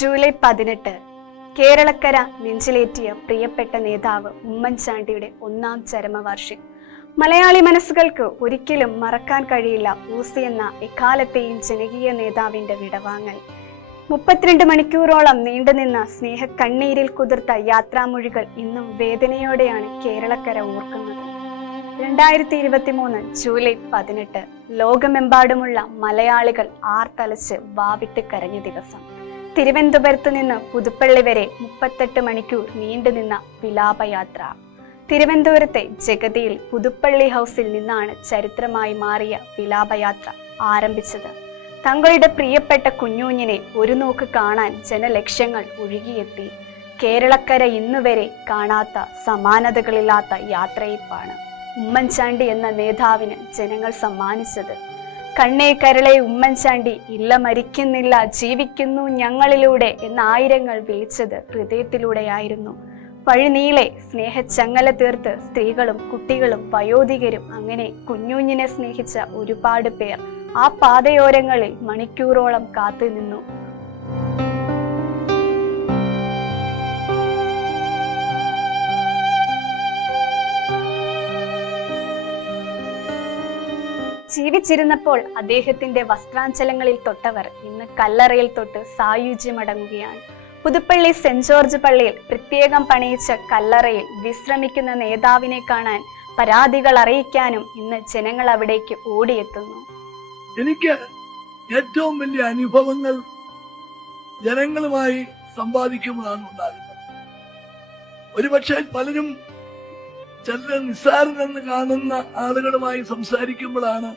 July 18 കേരളക്കര നെഞ്ചിലേറ്റിയ പ്രിയപ്പെട്ട നേതാവ് ഉമ്മൻചാണ്ടിയുടെ 1-ാം ചരമവാർഷികം. മലയാളി മനസ്സുകൾക്ക് ഒരിക്കലും മറക്കാൻ കഴിയില്ല ഊസി എന്ന എക്കാലത്തെയും ജനകീയ നേതാവിന്റെ വിടവാങ്ങൽ. 32 മണിക്കൂറോളം നീണ്ടുനിന്ന സ്നേഹക്കണ്ണീരിൽ കുതിർത്ത യാത്രാമൊഴികൾ ഇന്നും വേദനയോടെയാണ് കേരളക്കര ഓർക്കുന്നത്. 2023 ജൂലൈ 18 ലോകമെമ്പാടുമുള്ള മലയാളികൾ ആർത്തലച്ച് വാവിട്ട് കരഞ്ഞ ദിവസം. തിരുവനന്തപുരത്ത് നിന്ന് പുതുപ്പള്ളി വരെ 38 മണിക്കൂർ നീണ്ടുനിന്ന വിലാപയാത്ര. തിരുവനന്തപുരത്തെ ജഗതിയിൽ പുതുപ്പള്ളി ഹൗസിൽ നിന്നാണ് ചരിത്രമായി മാറിയ വിലാപയാത്ര ആരംഭിച്ചത്. തങ്ങളുടെ പ്രിയപ്പെട്ട കുഞ്ഞൂഞ്ഞിനെ ഒരു നോക്ക് കാണാൻ ജനലക്ഷങ്ങൾ ഒഴുകിയെത്തി. കേരളക്കര ഇന്നുവരെ കാണാത്ത സമാനതകളില്ലാത്ത യാത്രയപ്പാണ് ഉമ്മൻചാണ്ടി എന്ന നേതാവിന് ജനങ്ങൾ സമ്മാനിച്ചത്. കണ്ണേ കരളെ ഉമ്മൻചാണ്ടി, ഇല്ല മരിക്കുന്നില്ല ജീവിക്കുന്നു ഞങ്ങളിലൂടെ എന്ന ആയിരങ്ങൾ വിളിച്ചത് ഹൃദയത്തിലൂടെയായിരുന്നു. വഴിനീളെ സ്നേഹച്ചങ്ങല തീർത്ത് സ്ത്രീകളും കുട്ടികളും വയോധികരും അങ്ങനെ കുഞ്ഞൂഞ്ഞിനെ സ്നേഹിച്ച ഒരുപാട് പേർ ആ പാതയോരങ്ങളിൽ മണിക്കൂറോളം കാത്തുനിന്നു. ജീവിച്ചിരുന്നപ്പോൾ അദ്ദേഹത്തിന്റെ വസ്ത്രാഞ്ചലങ്ങളിൽ തൊട്ടവർ ഇന്ന് കല്ലറയിൽ തൊട്ട് സായുജ്യമടങ്ങുകയാണ്. പുതുപ്പള്ളി സെന്റ് ജോർജ് പള്ളിയിൽ പ്രത്യേകം പണിയിച്ച കല്ലറയിൽ വിശ്രമിക്കുന്ന നേതാവിനെ കാണാൻ, പരാതികൾ അറിയിക്കാനും ഇന്ന് ജനങ്ങൾ അവിടേക്ക് ഓടിയെത്തുന്നു. എനിക്ക് ഏറ്റവും വലിയ അനുഭവങ്ങൾ ജനങ്ങളുമായി സമ്പാദിക്കുമ്പോഴാണ് ഉണ്ടാകുന്നത്. ഒരുപക്ഷെ പലരും ചില നിസ്സാരനെന്ന് കാണുന്ന ആളുകളുമായി സംസാരിക്കുമ്പോഴാണ്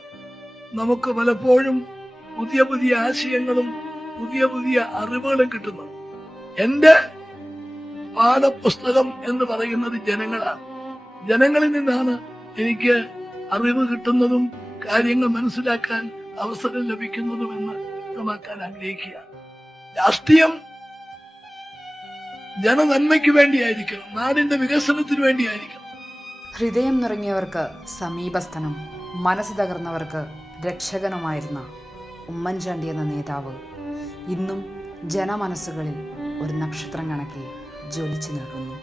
നമുക്ക് പലപ്പോഴും പുതിയ പുതിയ ആശയങ്ങളും പുതിയ പുതിയ അറിവുകളും കിട്ടുന്നത്. എന്റെ പാഠപുസ്തകം എന്ന് പറയുന്നത് ജനങ്ങളാണ്. ജനങ്ങളിൽ നിന്നാണ് എനിക്ക് അറിവ് കിട്ടുന്നതും കാര്യങ്ങൾ മനസ്സിലാക്കാൻ അവസരം ലഭിക്കുന്നതും എന്ന് വ്യക്തമാക്കാൻ ആഗ്രഹിക്കുക. രാഷ്ട്രീയം ജനനന്മയ്ക്ക് വേണ്ടിയായിരിക്കണം, നാടിന്റെ വികസനത്തിന് വേണ്ടിയായിരിക്കണം. ഹൃദയം നിറങ്ങിയവർക്ക് സമീപസ്ഥനും മനസ്സ് തകർന്നവർക്ക് രക്ഷകനുമായിരുന്ന ഉമ്മൻചാണ്ടി എന്ന നേതാവ് ഇന്നും ജനമനസ്സുകളിൽ ഒരു നക്ഷത്രം കണക്കെ ജ്വലിച്ചു നിൽക്കുന്നു.